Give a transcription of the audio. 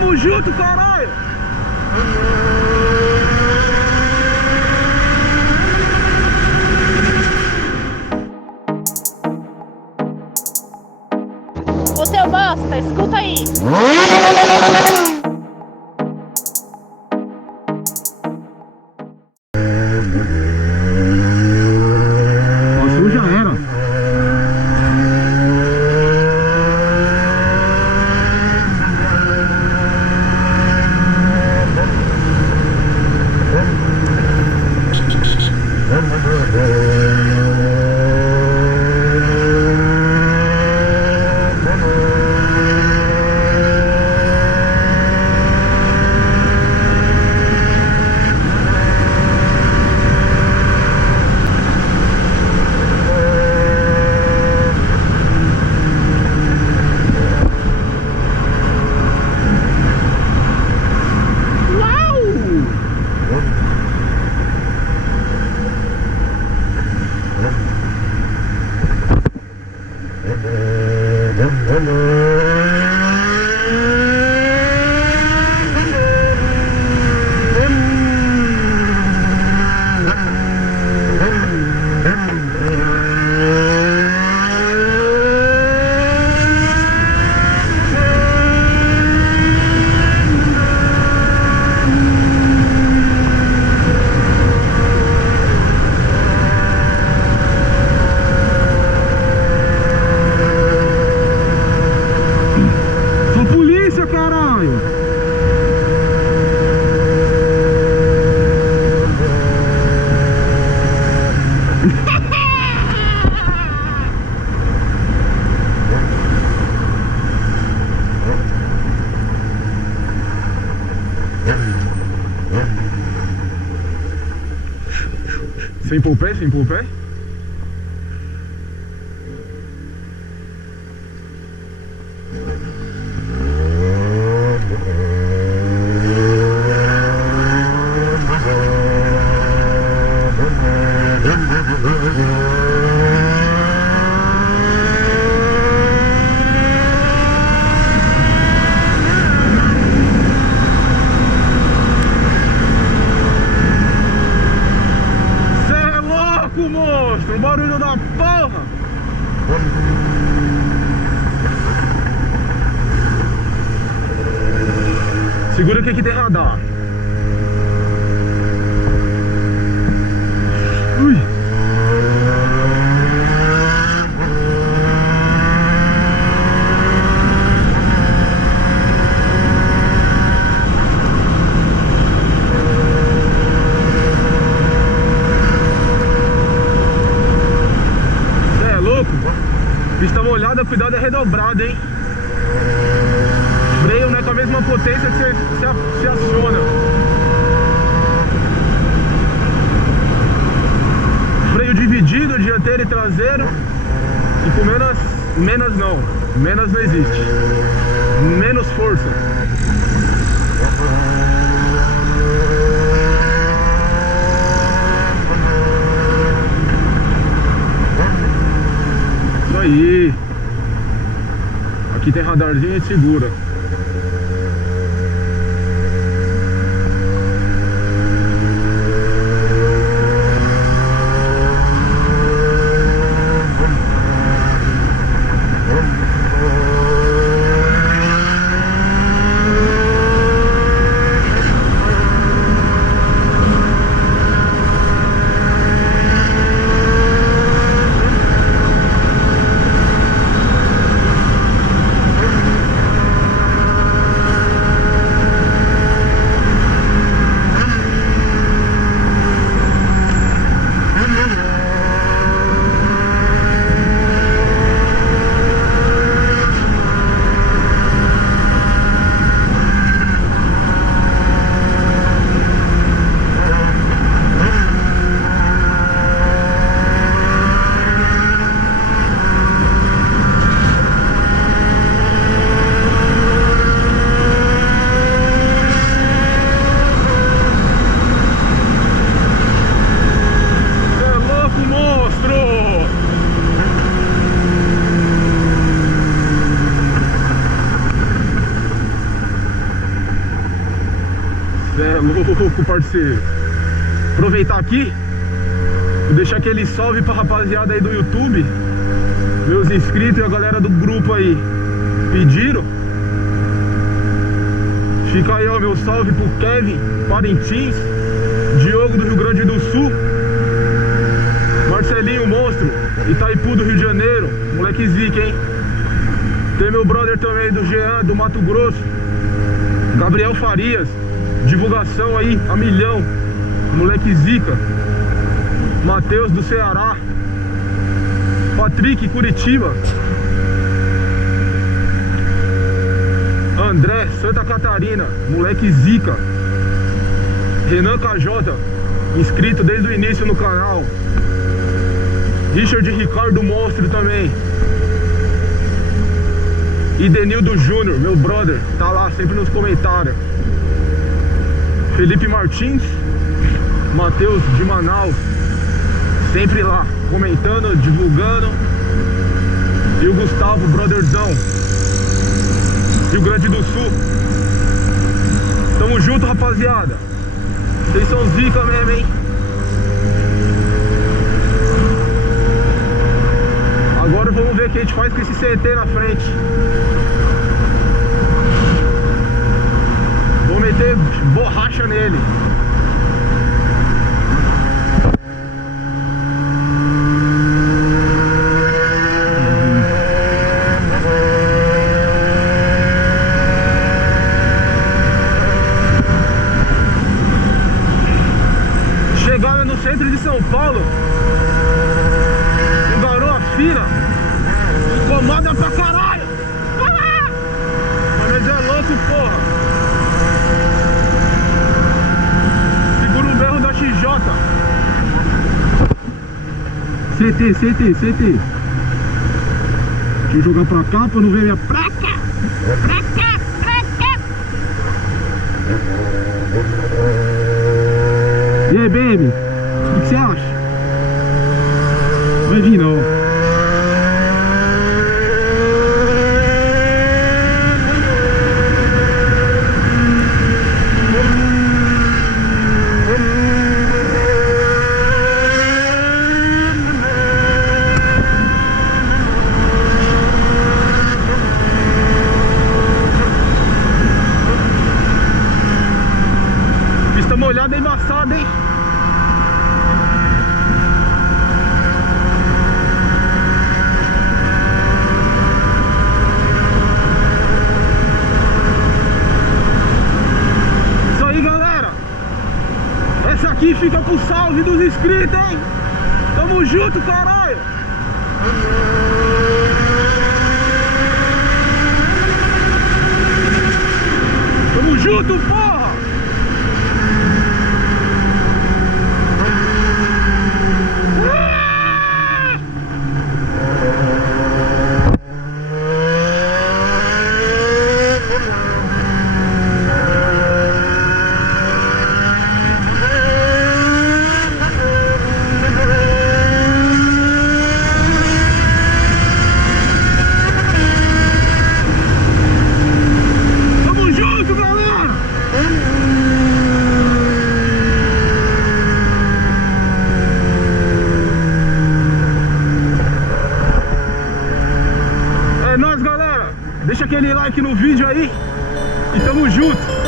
Tamo junto, caralho! Ô seu bosta, escuta aí! Nossa, já era! Sem pôr o pé, sem pôr o pé. Monstro, barulho da porra! Segura que aqui tem radar. Ui. Pista molhada, cuidado, é redobrado, hein? Freio não é com a mesma potência que você aciona. Freio dividido, dianteiro e traseiro. E com menos não existe. Menos força. Aí, aqui tem radarzinho e segura. Cê é louco, parceiro. Aproveitar aqui, vou deixar aquele salve pra rapaziada aí do YouTube, meus inscritos e a galera do grupo aí pediram. Fica aí, ó, meu salve pro Kevin Parintins, Diogo do Rio Grande do Sul, Marcelinho Monstro, Itaipu do Rio de Janeiro, moleque zica, hein? Tem meu brother também do Jean, do Mato Grosso, Gabriel Farias, divulgação aí a milhão, moleque zica. Matheus do Ceará, Patrick Curitiba, André Santa Catarina, moleque zica. Renan KJ, inscrito desde o início no canal. Richard Ricardo Monstro também. E Denildo Júnior, meu brother, tá lá sempre nos comentários. Felipe Martins, Matheus de Manaus, sempre lá, comentando, divulgando. E o Gustavo, brotherzão, Rio Grande do Sul. Tamo junto, rapaziada. Vocês são zica mesmo, hein? Agora vamos ver o que a gente faz com esse CT na frente. Vou meter borracha nele. Chegada no centro de São Paulo, um garoa fina, incomoda pra caralho. Mas é louco, porra. Segura o berro da XJ. CT. Deixa eu jogar pra cá pra não ver minha placa. E aí, baby? O que você acha? Vai vir não. Pista molhada e embaçada, hein? Isso aí, galera. Essa aqui fica pro salve dos inscritos, hein? Tamo junto, caralho! Tamo junto, porra! Tamo junto, galera! É nóis, galera! Deixa aquele like no vídeo aí e tamo junto!